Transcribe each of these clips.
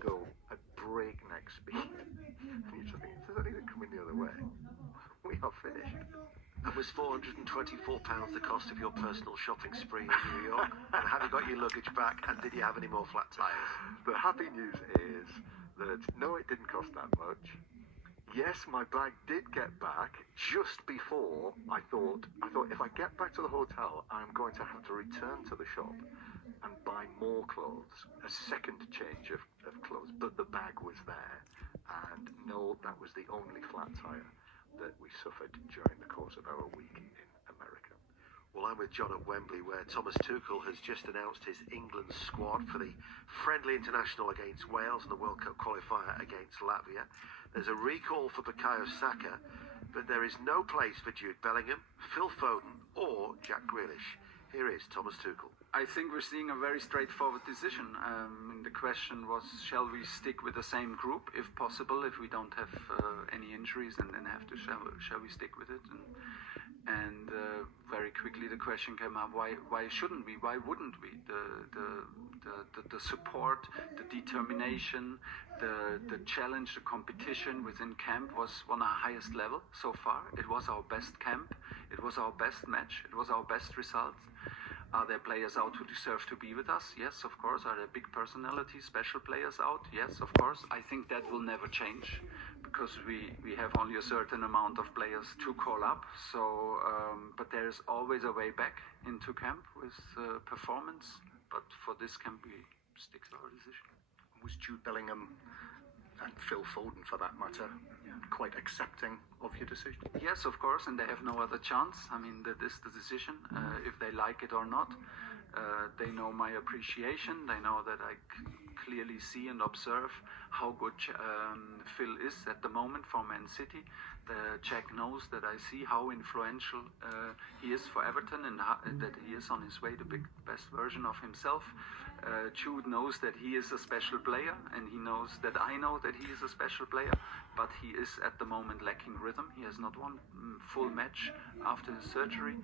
go at breakneck speed. And you just think, if there's anything coming the other way, we are finished. And was £424 the cost of your personal shopping spree in New York? And have you got your luggage back? And did you have any more flat tyres? The happy news is that no, it didn't cost that much. Yes, my bag did get back just before I thought if I get back to the hotel, I'm going to have to return to the shop and buy more clothes, a second change of clothes. But the bag was there, and no, that was the only flat tire that we suffered during the course of our week in America. Well, I'm with John at Wembley, where Thomas Tuchel has just announced his England squad for the friendly international against Wales and the World Cup qualifier against Latvia. There's a recall for Bukayo Saka, but there is no place for Jude Bellingham, Phil Foden or Jack Grealish. Here is Thomas Tuchel. I think we're seeing a very straightforward decision. The question was, shall we stick with the same group, if possible, if we don't have any injuries, and then have to, shall we stick with it? And very quickly the question came up: why shouldn't we? Why wouldn't we? The support, the determination, the challenge, the competition within camp was on our highest level so far. It was our best camp. It was our best match. It was our best result. Are there players out who deserve to be with us? Yes, of course. Are there big personalities, special players out? Yes, of course. I think that will never change, because we have only a certain amount of players to call up. So, but there's always a way back into camp with performance. But for this camp, we stick to our decision. Was Jude Bellingham and Phil Foden, for that matter, quite accepting of your decision? Yes, of course, and they have no other chance. I mean, that is the decision, if they like it or not. They know my appreciation. They know that I clearly see and observe how good Phil is at the moment for Man City. Jack knows that I see how influential he is for Everton, and that he is on his way to the best version of himself. Jude knows that he is a special player, and he knows that I know that he is a special player, but he is at the moment lacking rhythm. He has not won full match after his surgery.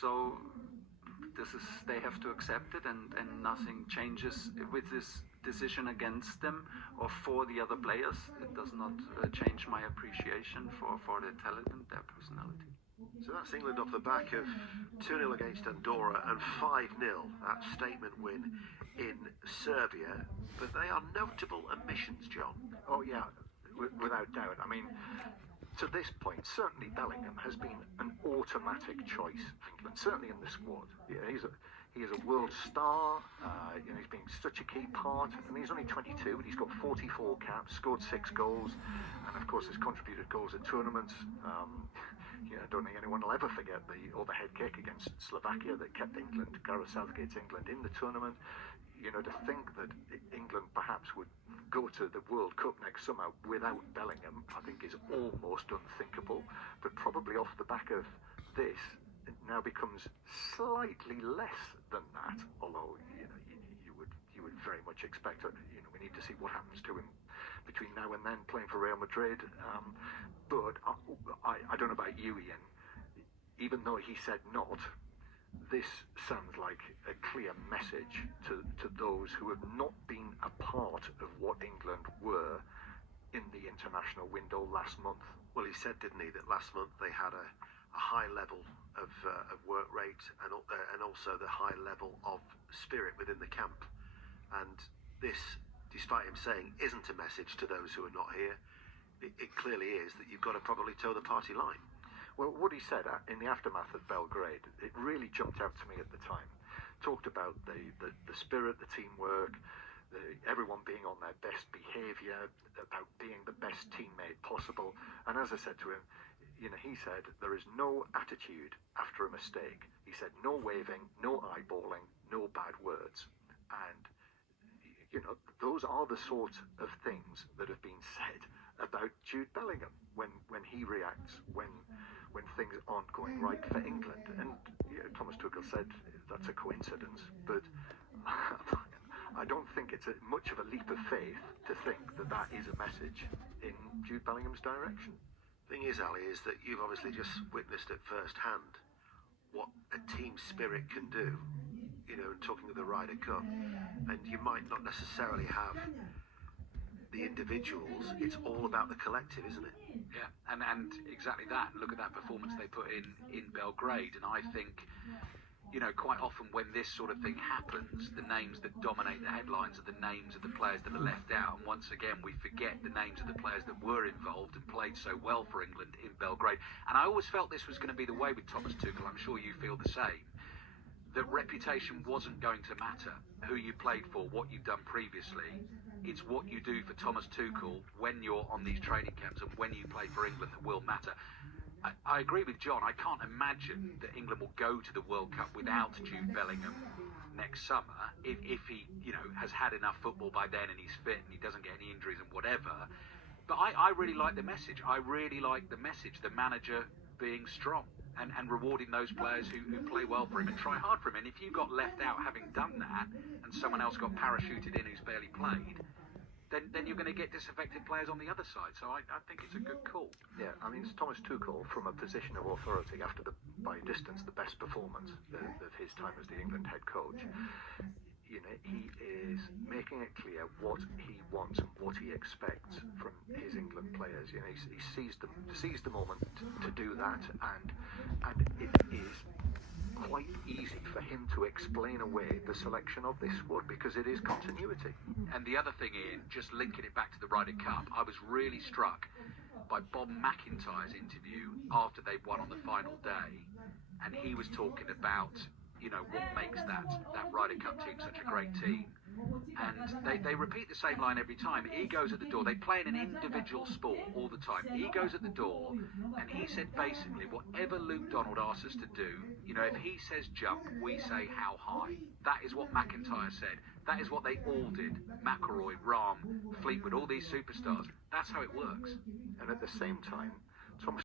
So they have to accept it, and nothing changes with this decision against them or for the other players. It does not change my appreciation for their talent and their personality. So that's England off the back of 2-0 against Andorra and 5-0, that statement win in Serbia. But they are notable omissions, John. Oh yeah, without doubt. I mean, to this point, certainly Bellingham has been an automatic choice for England, certainly in the squad. Yeah, he is a world star. He's been such a key part, and he's only 22, but he's got 44 caps, scored 6 goals, and of course has contributed goals at tournaments. I don't think anyone will ever forget the overhead kick against Slovakia that kept Gareth Southgate's England in the tournament. To think that England perhaps would go to the World Cup next summer without Bellingham, I think is almost unthinkable. But probably off the back of this, it now becomes slightly less than that. Although you would very much expect it. We need to see what happens to him between now and then playing for Real Madrid. But I don't know about you, Ian. Even though he said not, this sounds like a clear message to those who have not been a part of what England were in the international window last month. Well, he said, didn't he, that last month they had a high level of work rate and also the high level of spirit within the camp. And this, despite him saying, isn't a message to those who are not here. It clearly is that you've got to probably toe the party line. Well, what he said in the aftermath of Belgrade, it really jumped out to me at the time. Talked about the spirit, the teamwork, everyone being on their best behaviour, about being the best teammate possible. And as I said to him, he said there is no attitude after a mistake. He said no waving, no eyeballing, no bad words. And those are the sort of things that have been said about Jude Bellingham when he reacts, when things aren't going right for England. And Thomas Tuchel said that's a coincidence, but I don't think it's much of a leap of faith to think that is a message in Jude Bellingham's direction. Thing is, Ali, is that you've obviously just witnessed at first hand what a team spirit can do, talking of the Ryder Cup, and you might not necessarily have the individuals. It's all about the collective, isn't it? Yeah, and exactly that. Look at that performance they put in Belgrade, and I think, quite often when this sort of thing happens, the names that dominate the headlines are the names of the players that are left out. And once again, we forget the names of the players that were involved and played so well for England in Belgrade. And I always felt this was going to be the way with Thomas Tuchel. I'm sure you feel the same. That reputation wasn't going to matter. Who you played for, what you've done previously. It's what you do for Thomas Tuchel when you're on these training camps and when you play for England that will matter. I agree with John. I can't imagine that England will go to the World Cup without Jude Bellingham next summer if he, has had enough football by then and he's fit and he doesn't get any injuries and whatever. But I really like the message. I really like the message. The manager being strong and rewarding those players who play well for him and try hard for him. And if you got left out having done that and someone else got parachuted in who's barely played, then you're going to get disaffected players on the other side. So I think it's a good call. Yeah, I mean, it's Thomas Tuchel from a position of authority after by distance the best performance of his time as the England head coach. He is making it clear what he wants and what he expects from his England players. He seized the moment to do that, and it is quite easy for him to explain away the selection of this squad because it is continuity. And the other thing, Ian, just linking it back to the Ryder Cup, I was really struck by Bob McIntyre's interview after they won on the final day, and he was talking about what makes that Ryder Cup team such a great team. And they repeat the same line every time. Egos at the door. They play in an individual sport all the time. Egos at the door. And he said basically, whatever Luke Donald asks us to do, if he says jump, we say how high. That is what McIntyre said. That is what they all did. McIlroy, Rahm, Fleetwood, all these superstars. That's how it works. And at the same time, Thomas